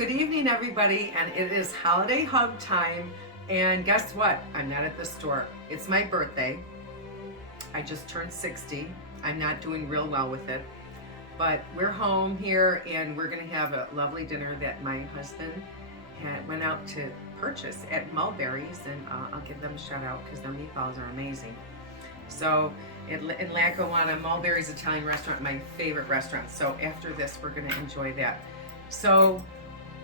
Good evening, everybody, and it is holiday hug time. And guess what? I'm not at the store. It's my birthday. I just turned 60. I'm not doing real well with it, but we're home here, and we're going to have a lovely dinner that my husband went out to purchase at Mulberry's, and I'll give them a shout out because their meatballs are amazing. So in Lackawanna, Mulberry's Italian restaurant, my favorite restaurant. So after this, we're going to enjoy that. So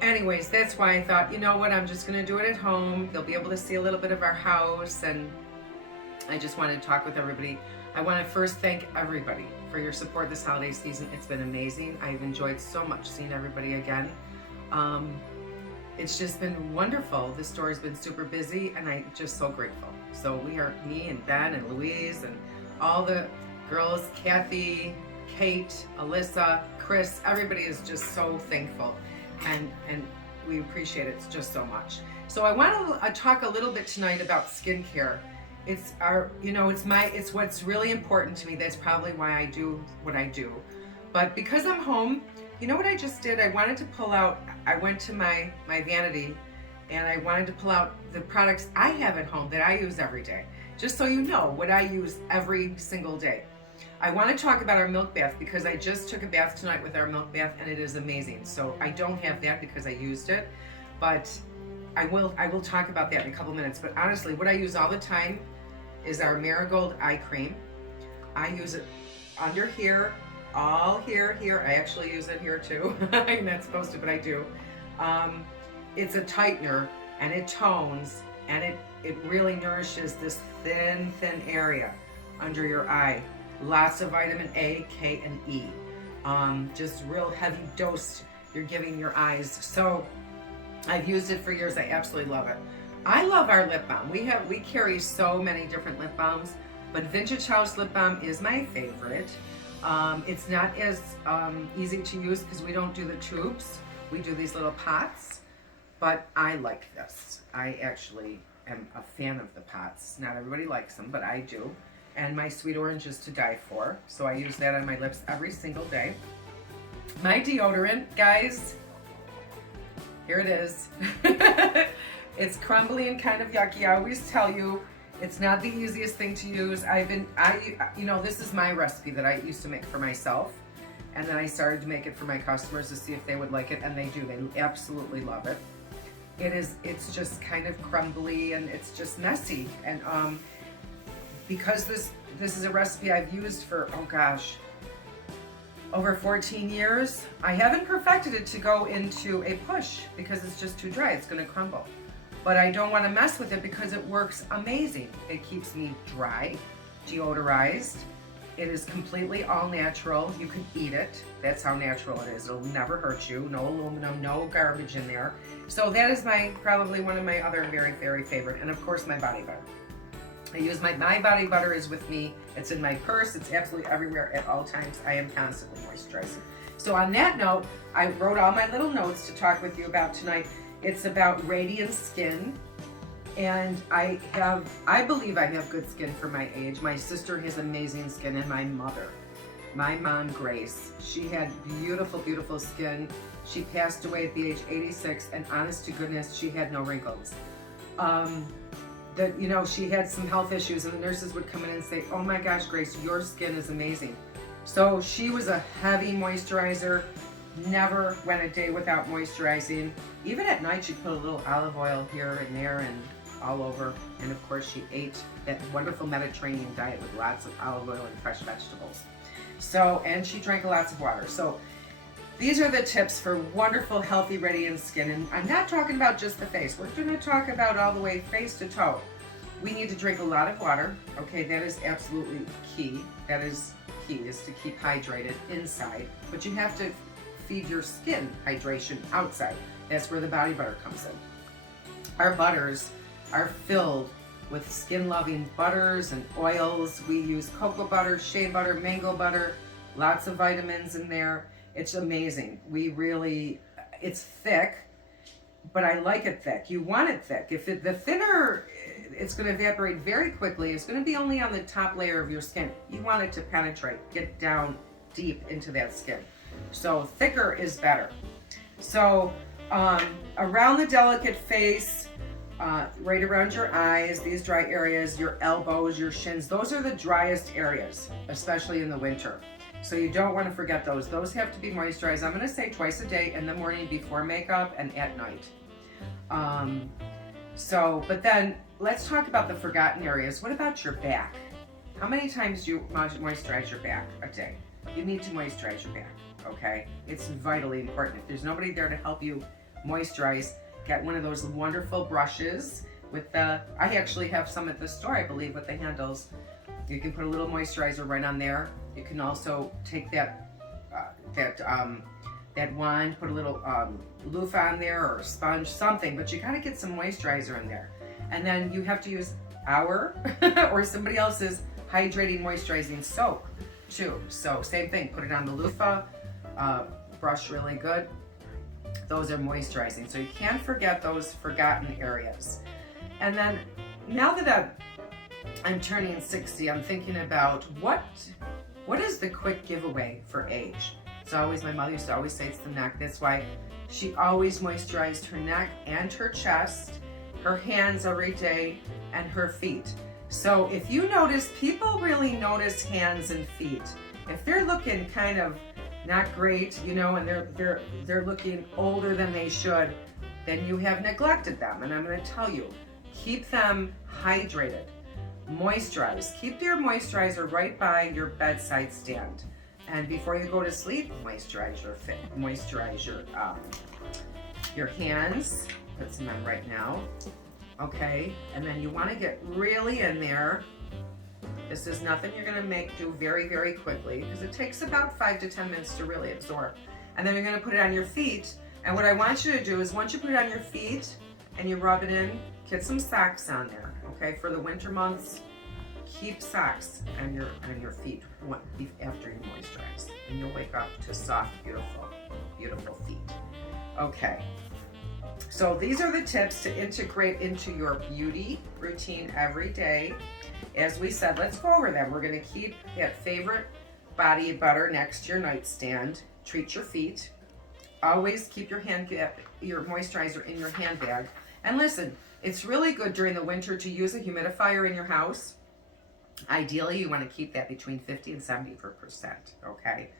anyways, that's why I thought, you know what, I'm just going to do it at home. They'll be able to see a little bit of our house, and I just wanted to talk with everybody. I want to first thank everybody for your support this holiday season. It's been amazing. I've enjoyed so much seeing everybody again. It's just been wonderful. The store has been super busy, and I'm just so grateful. So we are, me and Ben and Louise and all the girls, Kathy, Kate, Alyssa, Chris, everybody is just so thankful, and we appreciate it just so much. So I want to talk a little bit tonight about skincare. It's it's what's really important to me. That's probably why I do what I do. But because I'm home, you know what I just did? I wanted to pull out, I went to my vanity, and I wanted to pull out the products I have at home that I use every day, just so you know what I use every single day. I want to talk about our milk bath because I just took a bath tonight with our milk bath, and it is amazing. So I don't have that because I used it, but I will talk about that in a couple minutes. But honestly, what I use all the time is our Marigold eye cream. I use it under here, all here. I actually use it here too. I'm not supposed to, but I do. It's a tightener, and it tones, and it really nourishes this thin area under your eye. Lots of vitamin A, K, and E. Just real heavy dose you're giving your eyes. So I've used it for years. I absolutely love it. I love our lip balm. We carry so many different lip balms, but Vintage House lip balm is my favorite. It's not as easy to use because we don't do the tubes. We do these little pots, but I like this. I actually am a fan of the pots. Not everybody likes them, but I do. And my Sweet Orange is to die for, so I use that on my lips every single day. My deodorant, guys, here it is. It's crumbly and kind of yucky. I always tell you, it's not the easiest thing to use. This is my recipe that I used to make for myself, and then I started to make it for my customers to see if they would like it, and they do. They absolutely love it. It's just kind of crumbly, and it's just messy, and because this is a recipe I've used for, oh gosh, over 14 years, I haven't perfected it to go into a push because it's just too dry. It's going to crumble. But I don't want to mess with it because it works amazing. It keeps me dry, deodorized. It is completely all natural. You can eat it. That's how natural it is. It'll never hurt you. No aluminum, no garbage in there. So that is probably one of my other very, very favorite. And of course, my body butter. I use my body butter is with me. It's in my purse. It's absolutely everywhere at all times. I am constantly moisturizing. So on that note, I wrote all my little notes to talk with you about tonight. It's about radiant skin, and I believe I have good skin for my age. My sister has amazing skin, and my mom, Grace, she had beautiful, beautiful skin. She passed away at the age 86, and honest to goodness, she had no wrinkles. She had some health issues, and the nurses would come in and say, oh my gosh, Grace, your skin is amazing. So she was a heavy moisturizer, never went a day without moisturizing. Even at night, she'd put a little olive oil here and there and all over. And of course, she ate that wonderful Mediterranean diet with lots of olive oil and fresh vegetables. And she drank lots of water. So these are the tips for wonderful, healthy, radiant skin. And I'm not talking about just the face. We're going to talk about all the way face to toe. We need to drink a lot of water. Okay, that is absolutely key. That is key, is to keep hydrated inside. But you have to feed your skin hydration outside. That's where the body butter comes in. Our butters are filled with skin-loving butters and oils. We use cocoa butter, shea butter, mango butter, lots of vitamins in there. It's amazing. It's thick, but I like it thick. You want it thick. The thinner, it's going to evaporate very quickly. It's going to be only on the top layer of your skin. You want it to penetrate, get down deep into that skin. So thicker is better. So Around the delicate face, right around your eyes, these dry areas, your elbows, your shins, those are the driest areas, especially in the winter. So you don't want to forget those. Those have to be moisturized. I'm going to say twice a day, in the morning before makeup and at night. But then let's talk about the forgotten areas. What about your back? How many times do you moisturize your back a day? You need to moisturize your back, okay? It's vitally important. If there's nobody there to help you moisturize, get one of those wonderful brushes with I actually have some at the store, I believe, with the handles. You can put a little moisturizer right on there. You can also take that wand, put a little loofah on there or a sponge, something, but you gotta get some moisturizer in there. And then you have to use our or somebody else's hydrating moisturizing soap too. So same thing, put it on the loofah, brush really good. Those are moisturizing. So you can't forget those forgotten areas. And then now that I'm turning 60, I'm thinking about what is the quick giveaway for age? It's always, my mother used to always say it's the neck. That's why she always moisturized her neck and her chest, her hands every day, and her feet. So if you notice, people really notice hands and feet. If they're looking kind of not great, you know, and they're looking older than they should, then you have neglected them. And I'm going to tell you, keep them hydrated, moisturize. Keep your moisturizer right by your bedside stand. And before you go to sleep, moisturize your hands. Put some on right now. Okay, and then you want to get really in there. This is nothing you're going to do very, very quickly because it takes about 5 to 10 minutes to really absorb. And then you're going to put it on your feet. And what I want you to do is once you put it on your feet and you rub it in, get some socks on there. Okay, for the winter months, keep socks on your feet after you moisturize, and you'll wake up to soft, beautiful, beautiful feet. Okay. So these are the tips to integrate into your beauty routine every day. As we said, let's go over them. We're going to keep that favorite body butter next to your nightstand. Treat your feet. Always keep your moisturizer in your handbag. And listen, it's really good during the winter to use a humidifier in your house. Ideally, you want to keep that between 50 and 70%, okay?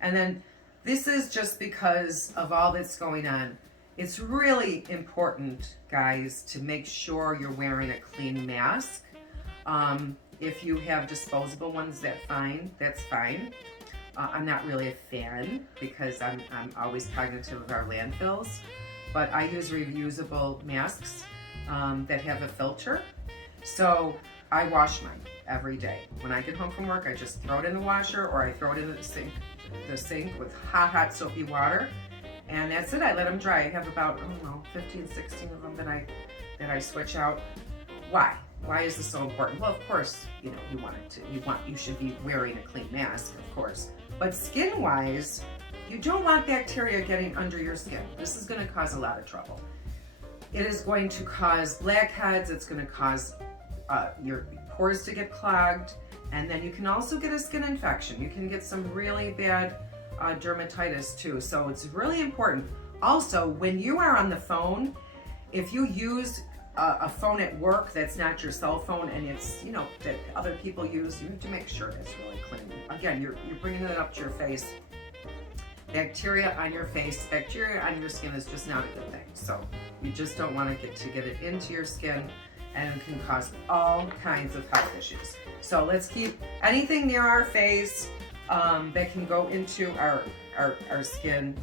And then this is just because of all that's going on. It's really important, guys, to make sure you're wearing a clean mask. If you have disposable ones, that's fine. I'm not really a fan because I'm always cognitive of our landfills, but I use reusable masks that have a filter. So I wash mine every day. When I get home from work, I just throw it in the washer or I throw it in the sink with hot soapy water. And that's it. I let them dry. I have about, 15, 16 of them that I switch out. Why? Why is this so important? Well, of course, you should be wearing a clean mask, of course. But skin-wise, you don't want bacteria getting under your skin. This is going to cause a lot of trouble. It is going to cause blackheads. It's going to cause your pores to get clogged. And then you can also get a skin infection. You can get some really bad dermatitis too. So it's really important. Also, when you are on the phone, if you use a phone at work that's not your cell phone and it's, that other people use, you have to make sure it's really clean. Again, you're bringing it up to your face. Bacteria on your face, bacteria on your skin is just not a good thing. So you just don't want to get it into your skin, and it can cause all kinds of health issues. So let's keep anything near our face that can go into our skin.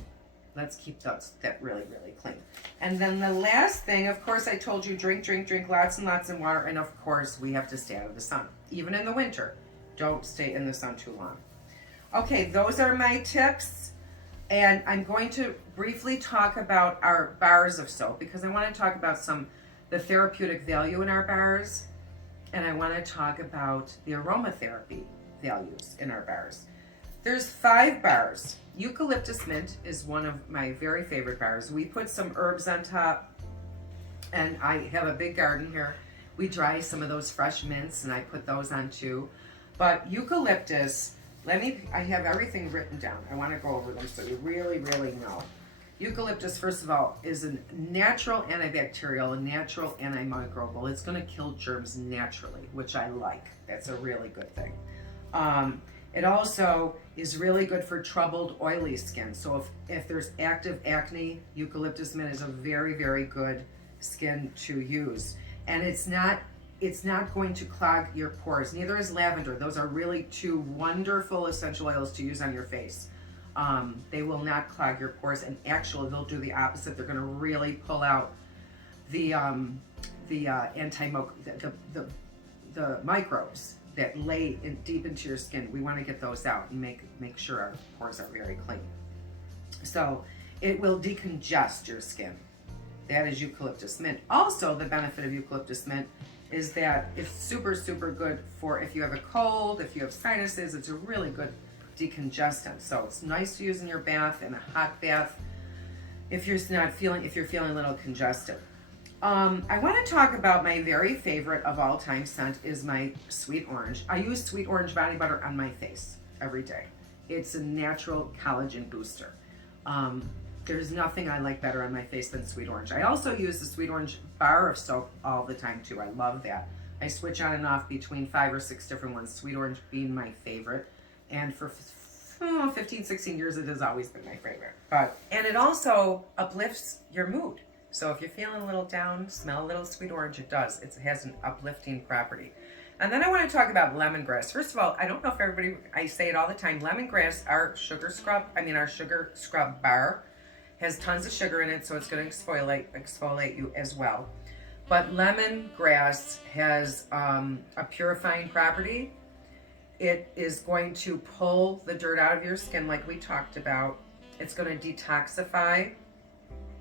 Let's keep that really, really clean. And then the last thing, of course, I told you drink lots and lots of water. And of course, we have to stay out of the sun. Even in the winter, don't stay in the sun too long. Okay, those are my tips. And I'm going to briefly talk about our bars of soap because I want to talk about the therapeutic value in our bars. And I want to talk about the aromatherapy values in our bars. There's 5 bars. Eucalyptus mint is one of my very favorite bars. We put some herbs on top, and I have a big garden here. We dry some of those fresh mints, and I put those on too. But eucalyptus, I have everything written down. I want to go over them so you really, really know. Eucalyptus, first of all, is a natural antibacterial, a natural antimicrobial. It's going to kill germs naturally, which I like. That's a really good thing. It also is really good for troubled, oily skin. So if there's active acne, eucalyptus mint is a very, very good skin to use. And it's not going to clog your pores. Neither is lavender. Those are really two wonderful essential oils to use on your face. They will not clog your pores, and actually they'll do the opposite. They're going to really pull out the microbes that lay deep into your skin. We want to get those out and make sure our pores are very clean. So it will decongest your skin. That is eucalyptus mint. Also, the benefit of eucalyptus mint is that it's super, super good for if you have a cold, if you have sinuses. It's a really good decongestant. So it's nice to use in your bath, in a hot bath, if you're feeling a little congested. I want to talk about my very favorite of all time scent is my Sweet Orange. I use Sweet Orange body butter on my face every day. It's a natural collagen booster. There's nothing I like better on my face than Sweet Orange. I also use the Sweet Orange bar of soap all the time too. I love that. I switch on and off between 5 or 6 different ones, Sweet Orange being my favorite. And for 15, 16 years, it has always been my favorite. And it also uplifts your mood. So if you're feeling a little down, smell a little Sweet Orange. It does. It has an uplifting property. And then I want to talk about lemongrass. First of all, I don't know if everybody, I say it all the time, lemongrass, our sugar scrub bar has tons of sugar in it, so it's going to exfoliate you as well. But lemongrass has a purifying property. It is going to pull the dirt out of your skin like we talked about. It's going to detoxify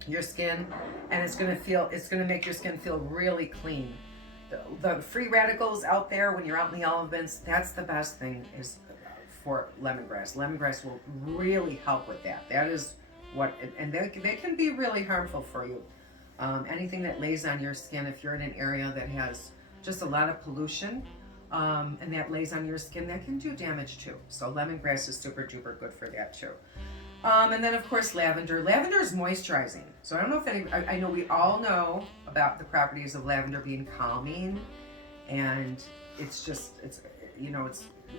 your skin, and it's going to make your skin feel really clean. The free radicals out there when you're out in the elements, that's the best thing is for lemongrass. Lemongrass will really help with that. That is what, and they can be really harmful for you. Anything that lays on your skin, if you're in an area that has just a lot of pollution, and that lays on your skin, that can do damage too. So lemongrass is super duper good for that too. And then of course lavender. Lavender is moisturizing. So I don't know if I know we all know about the properties of lavender being calming, and it's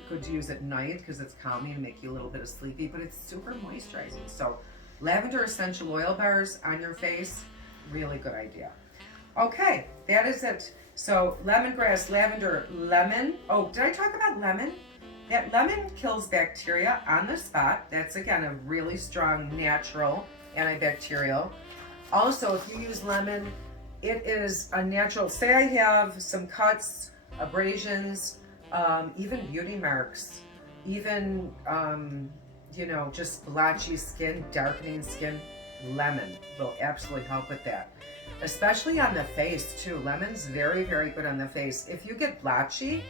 good to use at night because it's calming and make you a little bit of sleepy, but it's super moisturizing. So lavender essential oil bars on your face, really good idea. Okay, that is it. So lemongrass, lavender, lemon. Oh, did I talk about lemon? That lemon kills bacteria on the spot. That's again a really strong natural antibacterial. Also, if you use lemon, it is a natural. Say I have some cuts, abrasions, even beauty marks, even just blotchy skin, darkening skin. Lemon will absolutely help with that, especially on the face too. Lemon's very, very good on the face. If you get blotchy,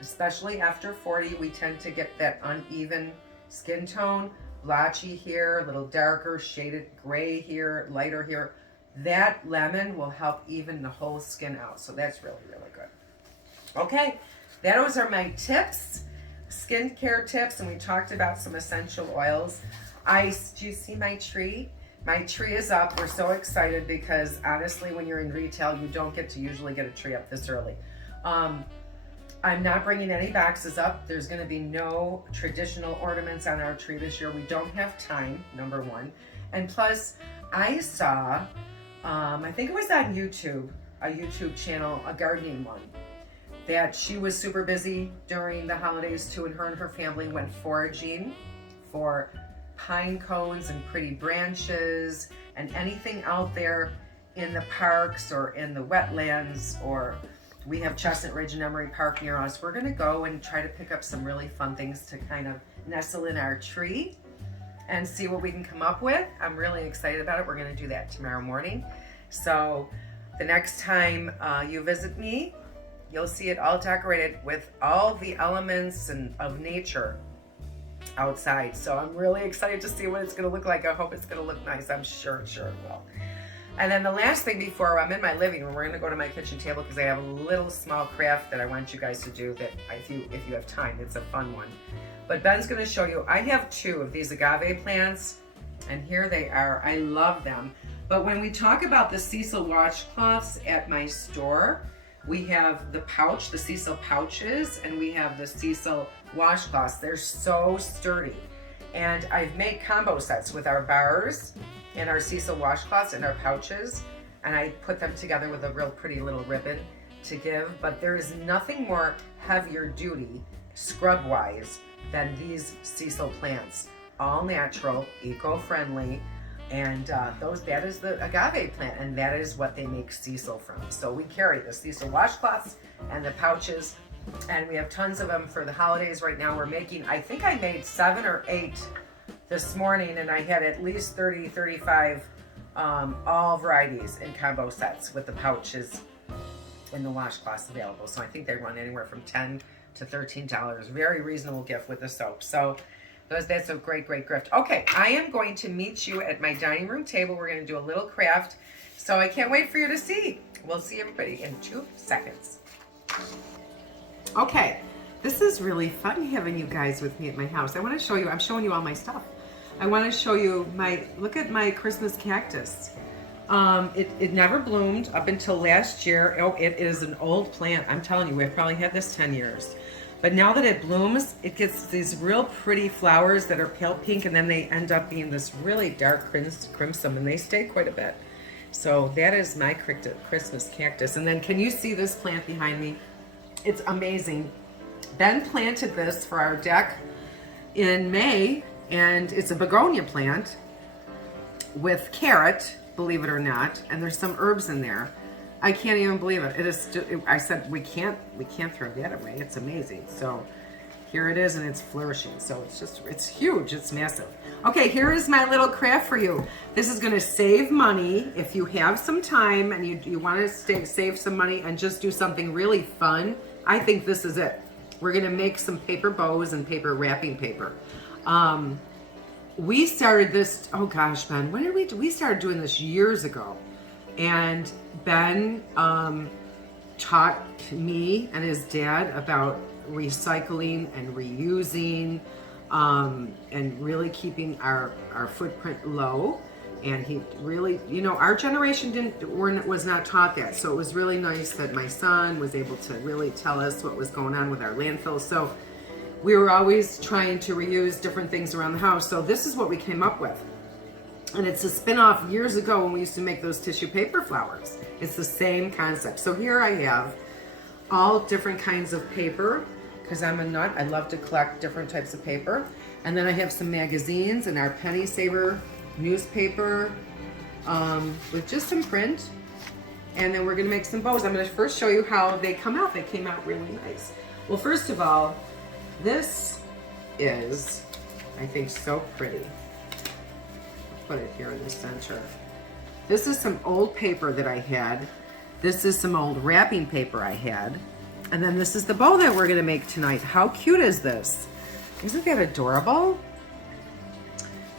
especially after 40, we tend to get that uneven skin tone, blotchy here, a little darker, shaded gray here, lighter here. That lemon will help even the whole skin out. So that's really, really good. Okay, those are my tips, skincare tips, and we talked about some essential oils. Do you see my tree? My tree is up. We're so excited because honestly, when you're in retail, you don't get to usually get a tree up this early. I'm not bringing any boxes up. There's going to be no traditional ornaments on our tree this year. We don't have time, number one. And plus, I saw, I think it was on YouTube, a YouTube channel, a gardening one, that she was super busy during the holidays too, and her family went foraging for pine cones and pretty branches and anything out there in the parks or in the wetlands, or we have Chestnut Ridge and Emery Park near us. We're gonna go and try to pick up some really fun things to kind of nestle in our tree and see what we can come up with. I'm really excited about it. We're gonna do that tomorrow morning. So the next time you visit me, you'll see it all decorated with all the elements of nature outside. So I'm really excited to see what it's gonna look like. I hope it's gonna look nice. I'm sure it will. And then the last thing before I'm in my living room, we're gonna go to my kitchen table because I have a little small craft that I want you guys to do that if you have time, it's a fun one. But Ben's gonna show you, I have 2 of these agave plants And here they are. I love them. But when we talk about the Cecil washcloths at my store, we have the pouch, the Cecil pouches, and we have the Cecil washcloths. They're so sturdy. And I've made combo sets with our bars and our Cecil washcloths and our pouches. And I put them together with a real pretty little ribbon to give. But there is nothing more heavier duty, scrub-wise, than these Cecil plants. All natural, eco-friendly, and that is the agave plant, and that is what they make Cecil from. So we carry the Cecil washcloths and the pouches, and we have tons of them for the holidays. Right now we're making, I think I made 7 or 8 this morning, and I had at least 30, 35 all varieties in combo sets with the pouches and the washcloths available. So I think they run anywhere from $10 to $13. Very reasonable gift with the soap. So that's a great, great gift. Okay, I am going to meet you at my dining room table. We're going to do a little craft. So I can't wait for you to see. We'll see everybody in 2 seconds. Okay, this is really fun having you guys with me at my house. I want to show you, I'm showing you all my stuff. I want to show you look at my Christmas cactus. It never bloomed up until last year. Oh, it is an old plant. I'm telling you, we've probably had this 10 years. But now that it blooms, it gets these real pretty flowers that are pale pink, and then they end up being this really dark crimson, and they stay quite a bit. So that is my Christmas cactus. And then can you see this plant behind me? It's amazing. Ben planted this for our deck in May, and it's a begonia plant with carrot, believe it or not, and there's some herbs in there. I can't even believe it. It is. I said we can't throw that away. It's amazing. So here it is, and it's flourishing. So it's huge. It's massive. Okay, here is my little craft for you. This is going to save money if you have some time and you want to save some money and just do something really fun. I think this is it. We're going to make some paper bows and paper wrapping paper. We started this. Oh gosh, Ben, when did we do? We started doing this years ago. And Ben taught me and his dad about recycling and reusing and really keeping our footprint low. And he really, our generation was not taught that. So it was really nice that my son was able to really tell us what was going on with our landfills. So we were always trying to reuse different things around the house. So this is what we came up with. And it's a spin-off years ago when we used to make those tissue paper flowers. It's the same concept. So here I have all different kinds of paper, because I'm a nut. I love to collect different types of paper. And then I have some magazines and our Penny Saver newspaper with just some print. And then we're gonna make some bows. I'm gonna first show you how they come out. They came out really nice. Well, first of all, this is, I think, so pretty. Put it here in the center. This is some old paper that I had. This is some old wrapping paper I had. And then this is the bow that we're gonna make tonight. How cute is this? Isn't that adorable?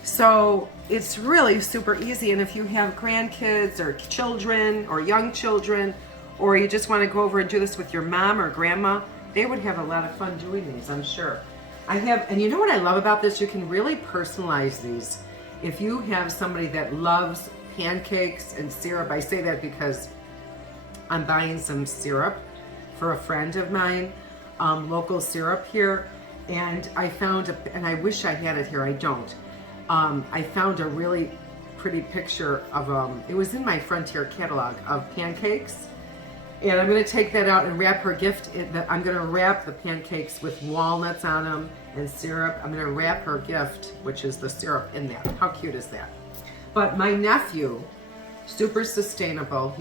So it's really super easy. And if you have grandkids or children or young children, or you just wanna go over and do this with your mom or grandma, they would have a lot of fun doing these, I'm sure. And you know what I love about this? You can really personalize these. If you have somebody that loves pancakes and syrup, I say that because I'm buying some syrup for a friend of mine, local syrup here, and I found, and I wish I had it here, I don't. I found a really pretty picture of, it was in my Frontier catalog, of pancakes, and I'm gonna take that out and wrap her gift. I'm gonna wrap the pancakes with walnuts on them and syrup. I'm gonna wrap her gift, which is the syrup, in that. How cute is that? But my nephew, super sustainable,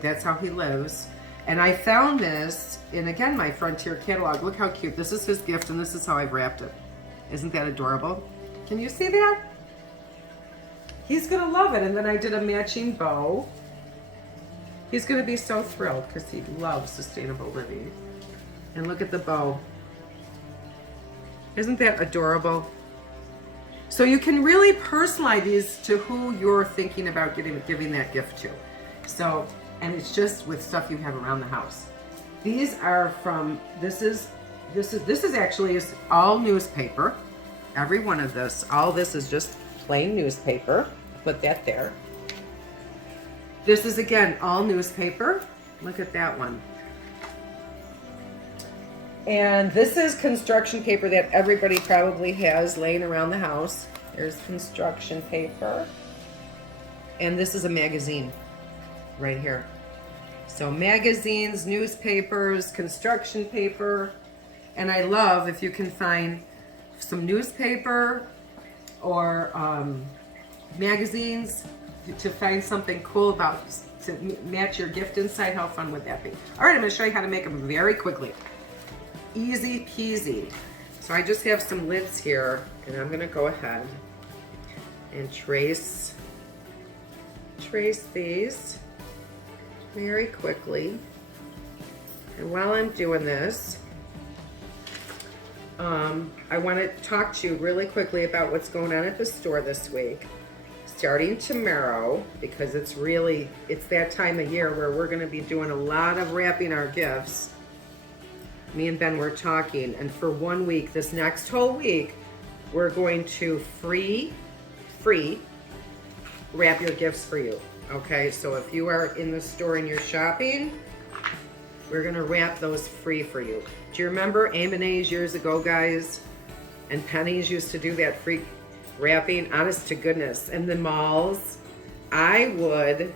that's how he lives. And I found this in, again, my Frontier catalog. Look how cute. This is his gift, and this is how I've wrapped it. Isn't that adorable? Can you see that? He's gonna love it. And then I did a matching bow. He's gonna be so thrilled because he loves sustainable living. And look at the bow. Isn't that adorable? So you can really personalize these to who you're thinking about giving that gift to. So, and it's just with stuff you have around the house. These are from, this is actually all newspaper. Every one of this, all this is just plain newspaper. Put that there. This is, again, all newspaper. Look at that one. And this is construction paper that everybody probably has laying around the house. There's construction paper. And this is a magazine right here. So magazines, newspapers, construction paper. And I love if you can find some newspaper or magazines to find something cool about to match your gift inside. How fun would that be? All right, I'm going to show you how to make them very quickly. Easy peasy. So I just have some lids here, and I'm going to go ahead and trace these very quickly. And while I'm doing this, I want to talk to you really quickly about what's going on at the store this week. Starting tomorrow, because it's that time of year where we're going to be doing a lot of wrapping our gifts. Me and Ben were talking, and for 1 week, this next whole week, we're going to free wrap your gifts for you. Okay, so if you are in the store and you're shopping, we're gonna wrap those free for you. Do you remember A&A's years ago, guys? And Penny's used to do that free wrapping, honest to goodness. In the malls, I would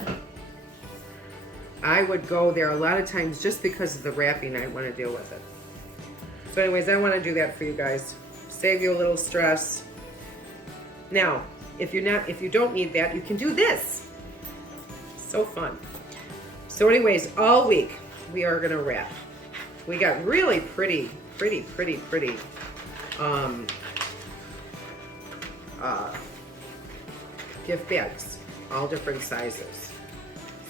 go there a lot of times just because of the wrapping. I want to deal with it. So anyways, I want to do that for you guys. Save you a little stress. Now, if you don't need that, you can do this. So fun. So anyways, all week we are gonna wrap. We got really pretty gift bags, all different sizes.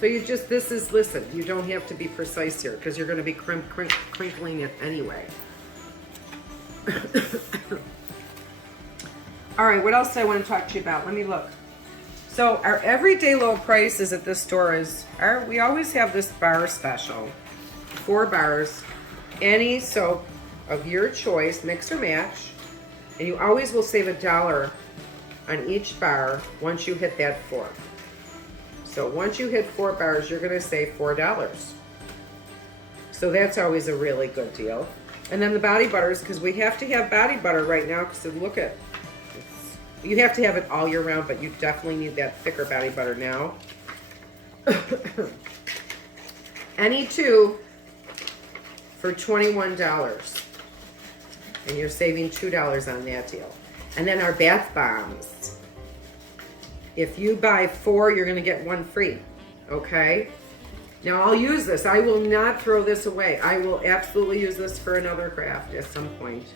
So listen, you don't have to be precise here because you're going to be crinkling it anyway. All right, what else do I want to talk to you about? Let me look. So our everyday low prices at this store we always have this bar special, 4 bars, any soap of your choice, mix or match, and you always will save $1 on each bar once you hit that 4. So once you hit 4 bars, you're gonna save $4. So that's always a really good deal. And then the body butters, because we have to have body butter right now, because look at, you have to have it all year round, but you definitely need that thicker body butter now. Any 2 for $21. And you're saving $2 on that deal. And then our bath bombs. If you buy 4, you're gonna get 1 free, okay? Now I'll use this. I will not throw this away. I will absolutely use this for another craft at some point.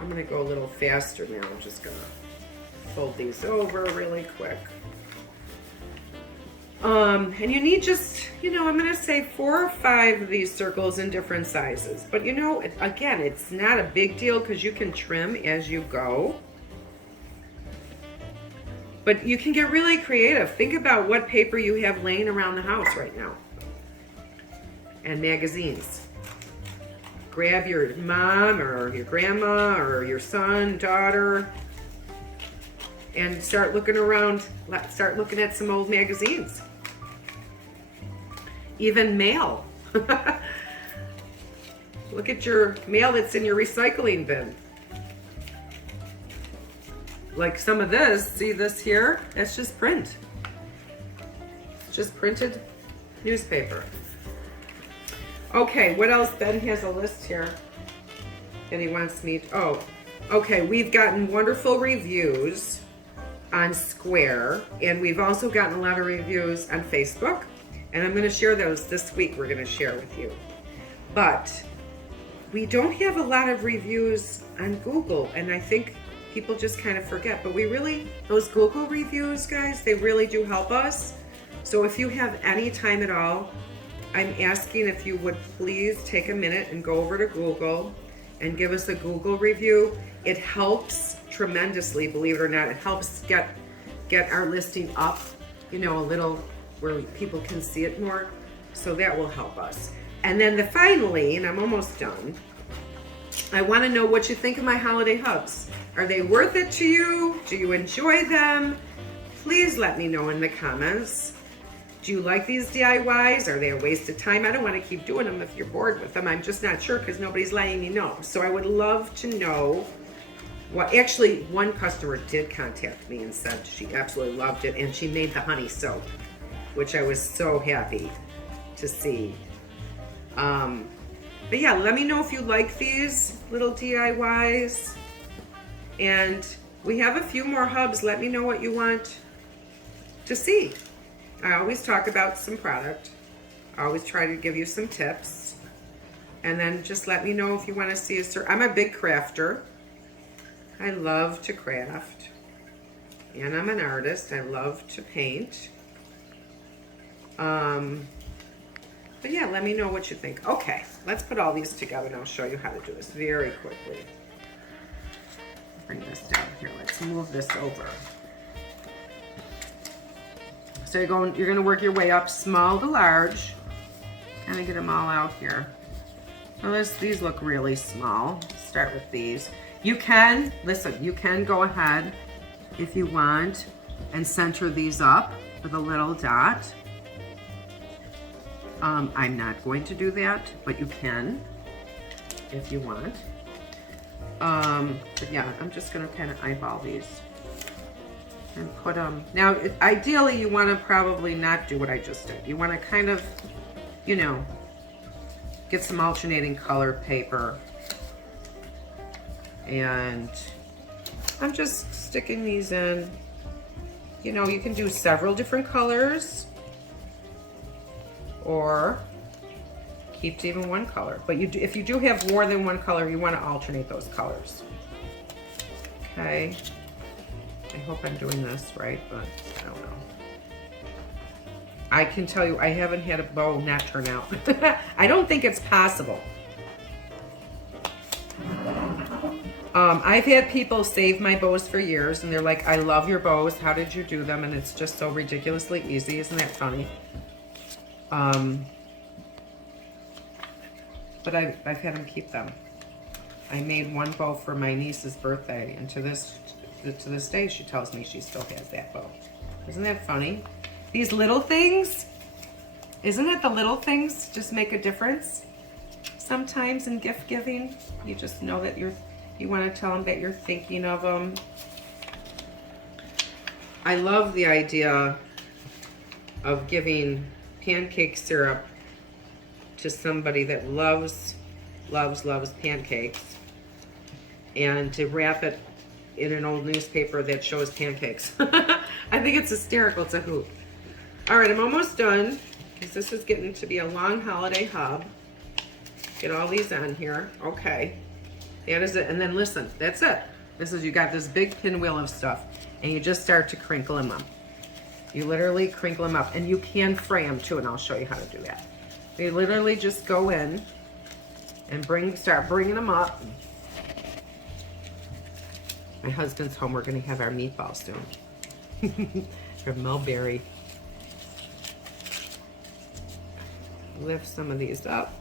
I'm gonna go a little faster now. I'm just gonna fold these over really quick. And you need just, I'm gonna say 4 or 5 of these circles in different sizes. But again, it's not a big deal because you can trim as you go. But you can get really creative. Think about what paper you have laying around the house right now. And magazines. Grab your mom or your grandma or your son, daughter, and start looking around, start looking at some old magazines. Even mail. Look at your mail that's in your recycling bin. Like some of this, see this here? That's just print. It's just printed newspaper. Okay, what else? Ben has a list here. And he wants me to, okay, we've gotten wonderful reviews on Square, and we've also gotten a lot of reviews on Facebook, and I'm going to share those this week. We're going to share with you. But we don't have a lot of reviews on Google, and I think people just kind of forget, but those Google reviews, guys, they really do help us. So if you have any time at all, I'm asking if you would please take a minute and go over to Google and give us a Google review. It helps tremendously, believe it or not. It helps get our listing up, a little where people can see it more. So that will help us. And then finally, and I'm almost done, I want to know what you think of my holiday hubs. Are they worth it to you? Do you enjoy them? Please let me know in the comments. Do you like these DIYs? Are they a waste of time? I don't want to keep doing them if you're bored with them. I'm just not sure because nobody's letting me know. So I would love to know what, actually one customer did contact me and said she absolutely loved it and she made the honey soap, which I was so happy to see. But yeah, let me know if you like these little DIYs. And we have a few more hubs. Let me know what you want to see. I always talk about some product. I always try to give you some tips. And then just let me know if you want to see I'm a big crafter. I love to craft. And I'm an artist. I love to paint. But yeah, let me know what you think. Okay, let's put all these together and I'll show you how to do this very quickly. Bring this down here. Let's move this over. So you're gonna work your way up small to large. Kind of get them all out here. Well, these look really small. Start with these. You can go ahead if you want and center these up with a little dot. I'm not going to do that, but you can if you want. But yeah, I'm just gonna kind of eyeball these and put them. Now, ideally, you want to probably not do what I just did. You want to kind of, you know, get some alternating color paper. And I'm just sticking these in. You know, you can do several different colors or keep to even one color. But if you do have more than one color, you want to alternate those colors. Okay. I hope I'm doing this right, but I don't know. I can tell you, I haven't had a bow not turn out. I don't think it's possible. I've had people save my bows for years, and they're like, I love your bows. How did you do them? And it's just so ridiculously easy. Isn't that funny? But I've had them keep them. I made one bow for my niece's birthday, and to this day, she tells me she still has that bow. Isn't that funny? These little things, isn't it the little things just make a difference? Sometimes in gift giving, you just know that you want to tell them that you're thinking of them. I love the idea of giving pancake syrup to somebody that loves pancakes, and to wrap it in an old newspaper that shows pancakes. I think it's hysterical. It's a hoot. All right, I'm almost done because this is getting to be a long holiday hub. Get all these on here. Okay, that is it. And then listen, that's it. You got this big pinwheel of stuff, and you just start to crinkle them up. You literally crinkle them up, and you can fray them too, and I'll show you how to do that. You literally just go in and start bringing them up. My husband's home. We're going to have our meatballs soon. From Mulberry. Lift some of these up.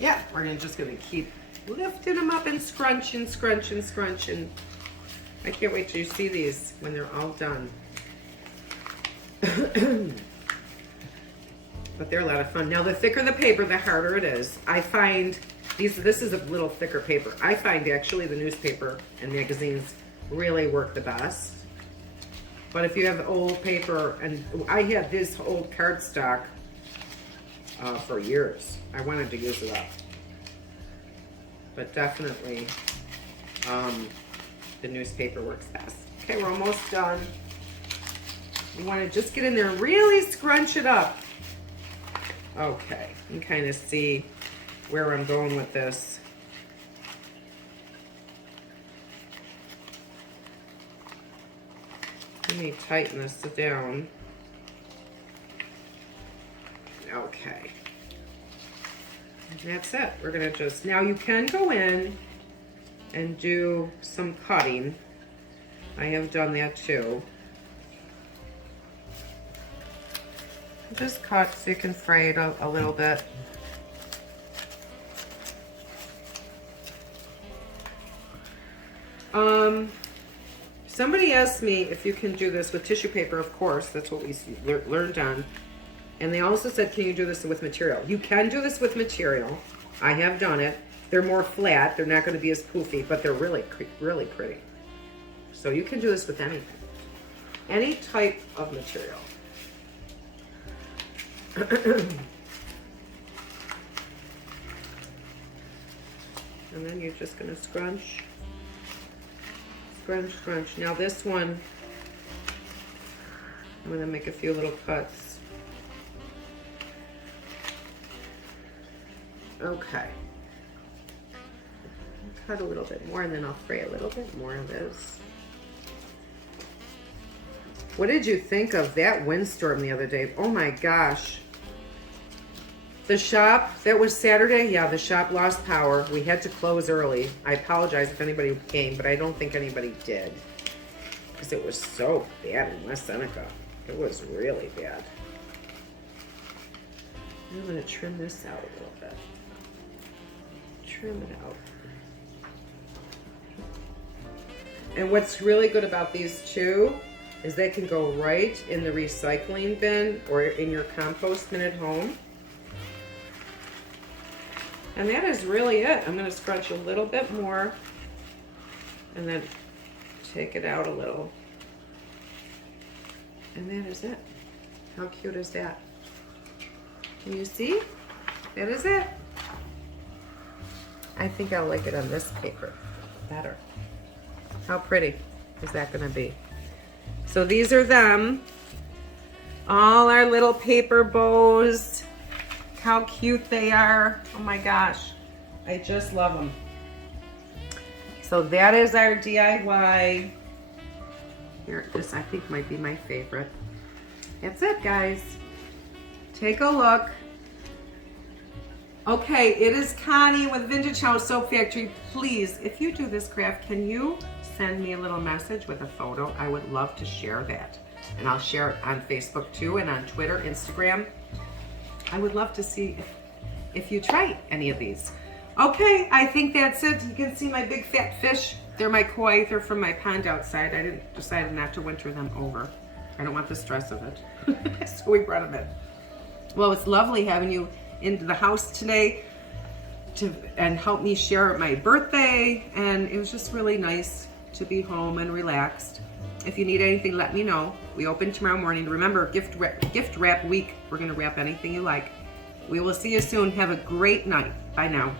Yeah, we're just going to keep lifting them up and scrunching. I can't wait till you see these when they're all done. But they're a lot of fun. Now, the thicker the paper, the harder it is. I find this is a little thicker paper. I find actually the newspaper and magazines really work the best. But if you have old paper, and I had this old cardstock for years. I wanted to use it up. But definitely the newspaper works best. Okay, we're almost done. You want to just get in there and really scrunch it up. Okay, you can kind of see where I'm going with this. Let me tighten this down. Okay. And that's it. We're going to just, now you can go in and do some cutting. I have done that too. Just cut so you can fray it a little bit. Somebody asked me if you can do this with tissue paper. Of course, that's what we learned on. And they also said, can you do this with material? You can do this with material. I have done it. They're more flat. They're not going to be as poofy, but they're really, really pretty. So you can do this with anything. Any type of material. And then you're just going to scrunch. Scrunch, scrunch. Now this one, I'm going to make a few little cuts. Okay. Cut a little bit more and then I'll fray a little bit more of this. What did you think of that windstorm the other day? Oh my gosh. The shop, that was Saturday? Yeah, the shop lost power. We had to close early. I apologize if anybody came, but I don't think anybody did. Because it was so bad in West Seneca. It was really bad. I'm going to trim this out a little bit. Trim it out. And what's really good about these two is they can go right in the recycling bin or in your compost bin at home. And that is really it. I'm going to scrunch a little bit more and then take it out a little. And that is it. How cute is that? Can you see? That is it. I think I'll like it on this paper better. How pretty is that going to be? So these are them. All our little paper bows. How cute they are. Oh my gosh. I just love them. So that is our DIY. Here, this I think might be my favorite. That's it, guys. Take a look. Okay, it is Connie with Vintage House Soap Factory. Please, if you do this craft, can you send me a little message with a photo? I would love to share that. And I'll share it on Facebook too, and on Twitter, Instagram. I would love to see if you try any of these. Okay, I think that's it. You can see my big fat fish. They're my koi. They're from my pond outside. I decided not to winter them over. I don't want the stress of it. So we brought them in. Well, it's lovely having you into the house today and help me share my birthday. And it was just really nice to be home and relaxed. If you need anything, let me know. We open tomorrow morning. Remember, gift wrap week. We're going to wrap anything you like. We will see you soon. Have a great night. Bye now.